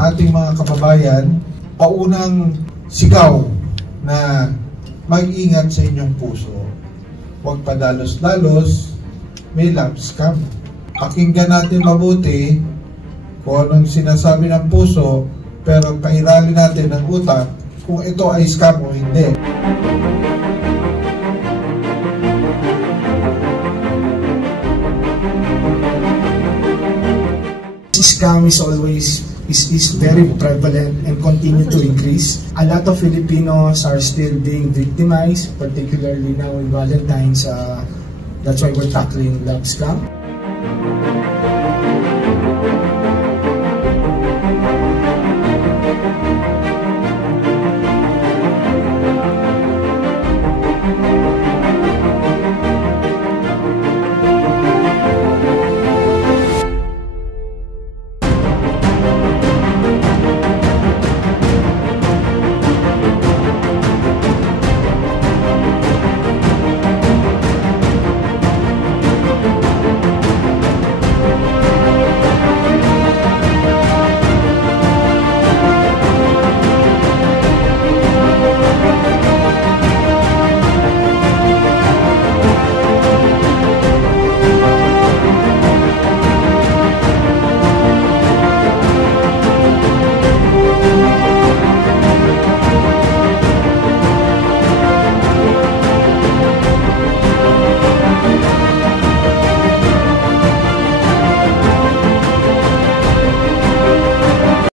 sa ating mga kababayan, paunang sigaw na mag-ingat sa inyong puso. Huwag padalos-dalos, may love scam. Pakinggan natin mabuti kung anong sinasabi ng puso, pero pairali natin ng utak kung ito ay scam o hindi. Scam is always very prevalent and continue to increase. A lot of Filipinos are still being victimized, particularly now in Valentine's. That's why we're tackling love scam.